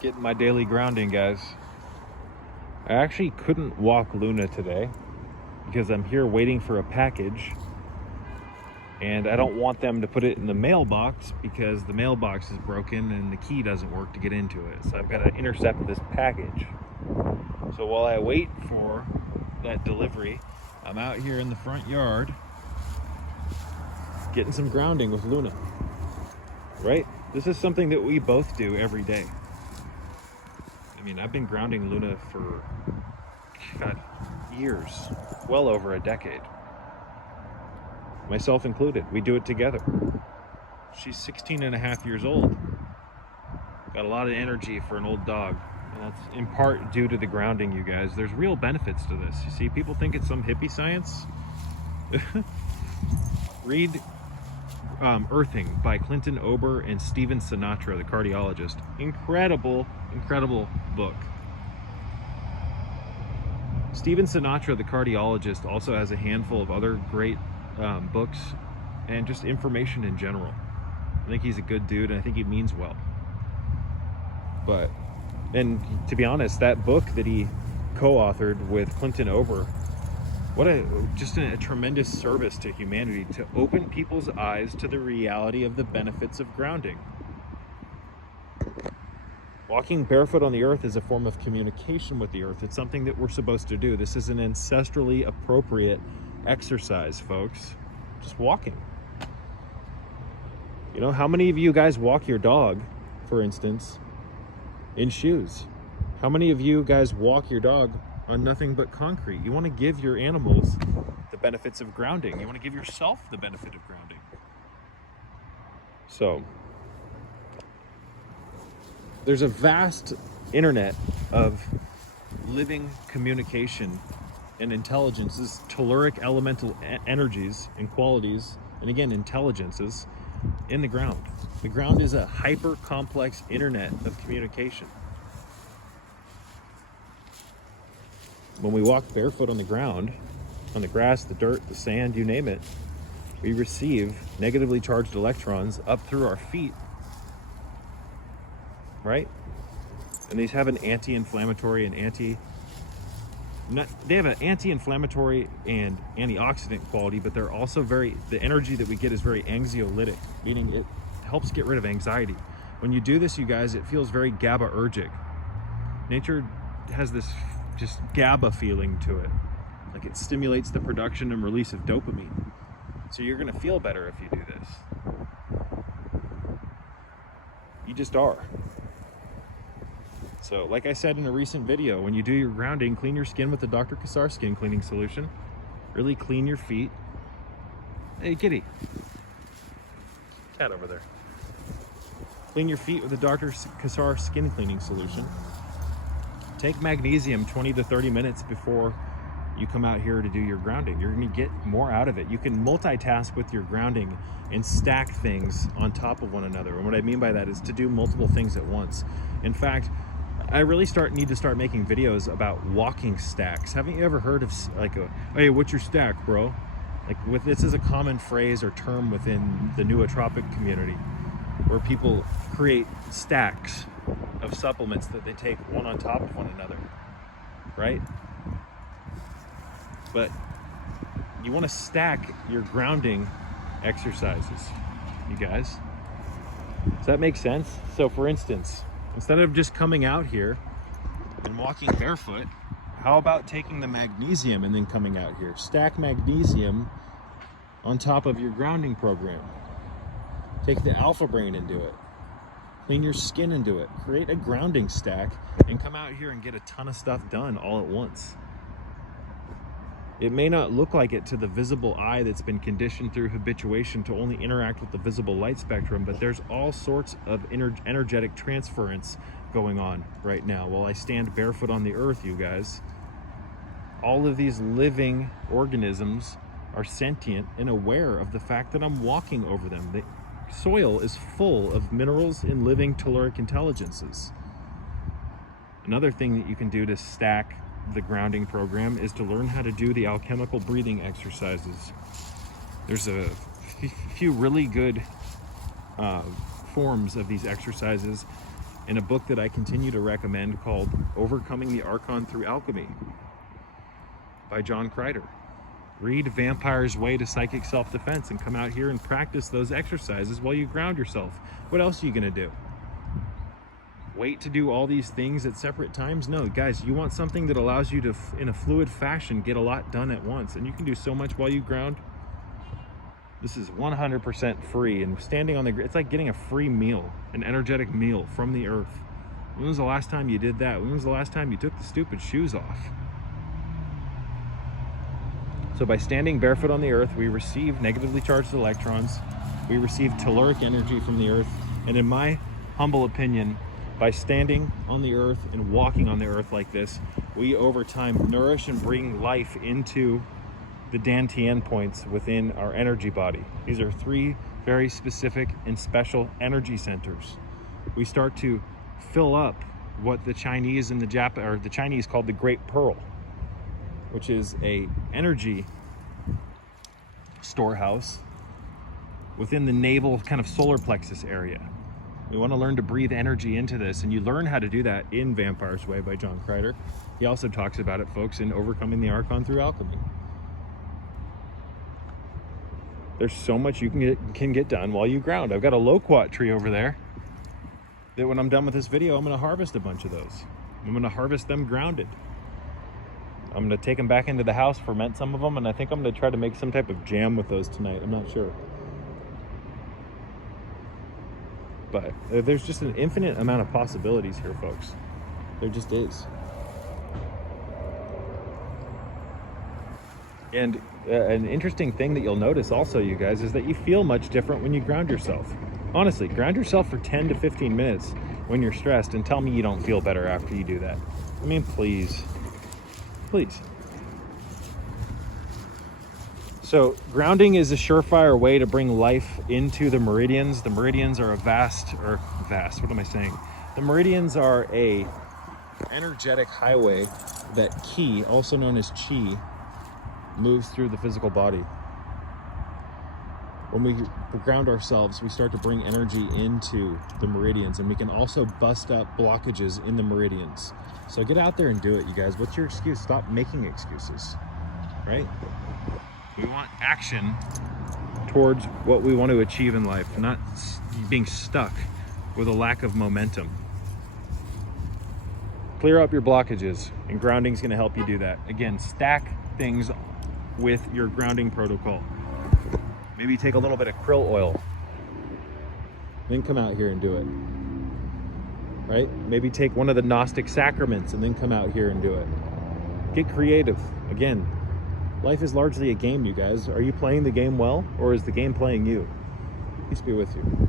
Getting my daily grounding, guys. I actually couldn't walk Luna today because I'm here waiting for a package, and I don't want them to put it in the mailbox because the mailbox is broken and the key doesn't work to get into it. So I've got to intercept this package. So while I wait for that delivery, I'm out here in the front yard getting some grounding with Luna, right? This is something that we both do every day. I mean, I've been grounding Luna for, God, years, well over a decade. Myself included. We do it together. She's 16 and a half years old. Got a lot of energy for an old dog. And that's in part due to the grounding, you guys. There's real benefits to this. You see, people think it's some hippie science. Read Earthing by Clinton Ober and Steven Sinatra, the cardiologist. Incredible book. Steven Sinatra, the cardiologist, also has a handful of other great books and just information in general. I think he's a good dude, and I think he means well. And to be honest, that book that he co-authored with Clinton Ober, what a tremendous service to humanity, to open people's eyes to the reality of the benefits of grounding. Walking barefoot on the earth is a form of communication with the earth. It's something that we're supposed to do. This is an ancestrally appropriate exercise, folks. Just walking. You know, how many of you guys walk your dog, for instance, in shoes? How many of you guys walk your dog on nothing but concrete? You want to give your animals the benefits of grounding. You want to give yourself the benefit of grounding. So there's a vast internet of living communication and intelligences, telluric elemental energies and qualities, and again, intelligences in the ground. The ground is a hyper complex internet of communication. When we walk barefoot on the ground, on the grass, the dirt, the sand, you name it, we receive negatively charged electrons up through our feet, right? And these have an anti-inflammatory and they have an anti-inflammatory and antioxidant quality, but they're also the energy that we get is very anxiolotic, meaning it helps get rid of anxiety. When you do this, you guys, it feels very GABAergic. Nature has this just GABA feeling to it. Like it stimulates the production and release of dopamine. So you're gonna feel better if you do this. You just are. So like I said in a recent video, when you do your grounding, clean your skin with the Dr. Kassar skin cleaning solution. Really clean your feet. Hey, kitty. Cat over there. Clean your feet with the Dr. Kassar skin cleaning solution. Take magnesium 20 to 30 minutes before you come out here to do your grounding. You're gonna get more out of it. You can multitask with your grounding and stack things on top of one another. And what I mean by that is to do multiple things at once. In fact, I really need to start making videos about walking stacks. Haven't you ever heard of hey, what's your stack, bro? This is a common phrase or term within the nootropic community, where people create stacks of supplements that they take one on top of one another, right? But you want to stack your grounding exercises, you guys. Does that make sense? So for instance, instead of just coming out here and walking barefoot, how about taking the magnesium and then coming out here? Stack magnesium on top of your grounding program. Take the alpha brain and do it. Clean your skin and do it. Create a grounding stack and come out here and get a ton of stuff done all at once. It may not look like it to the visible eye that's been conditioned through habituation to only interact with the visible light spectrum, but there's all sorts of energetic transference going on right now while I stand barefoot on the earth, you guys. All of these living organisms are sentient and aware of the fact that I'm walking over them. The soil is full of minerals and living telluric intelligences. Another thing that you can do to stack the grounding program is to learn how to do the alchemical breathing exercises. There's a few really good forms of these exercises, in a book that I continue to recommend called Overcoming the Archon Through Alchemy by John Kreider. Read Vampire's Way to Psychic Self-Defense and come out here and practice those exercises while you ground yourself. What else are you gonna do? Wait to do all these things at separate times? No, guys, you want something that allows you to, in a fluid fashion, get a lot done at once. And you can do so much while you ground. This is 100% free, and standing on the, it's like getting a free meal, an energetic meal from the earth. When was the last time you did that? When was the last time you took the stupid shoes off? So by standing barefoot on the earth, we receive negatively charged electrons. We receive telluric energy from the earth. And in my humble opinion, by standing on the earth and walking on the earth like this, we over time nourish and bring life into the Dantian points within our energy body. These are 3 very specific and special energy centers. We start to fill up what the Chinese and the Chinese called the Great Pearl, which is a energy storehouse within the navel kind of solar plexus area. We want to learn to breathe energy into this, and you learn how to do that in Vampire's Way by John Kreider. He also talks about it, folks, in Overcoming the Archon Through Alchemy. There's so much you can get done while you ground. I've got a loquat tree over there that when I'm done with this video, I'm going to harvest a bunch of those. I'm going to harvest them grounded. I'm going to take them back into the house, ferment some of them, and I think I'm going to try to make some type of jam with those tonight. I'm not sure. But there's just an infinite amount of possibilities here, folks. There just is. And an interesting thing that you'll notice also, you guys, is that you feel much different when you ground yourself. Honestly, ground yourself for 10 to 15 minutes when you're stressed and tell me you don't feel better after you do that. I mean, please. Please. So grounding is a surefire way to bring life into the meridians. The meridians are what am I saying? The meridians are a energetic highway that Qi, also known as Qi, moves through the physical body. When we ground ourselves, we start to bring energy into the meridians, and we can also bust up blockages in the meridians. So get out there and do it, you guys. What's your excuse? Stop making excuses, right? We want action towards what we want to achieve in life, not being stuck with a lack of momentum. Clear up your blockages, and grounding is going to help you do that. Again, stack things with your grounding protocol. Maybe take a little bit of krill oil, then come out here and do it. Right? Maybe take one of the Gnostic sacraments and then come out here and do it. Get creative. Again, life is largely a game, you guys. Are you playing the game well, or is the game playing you? Peace be with you.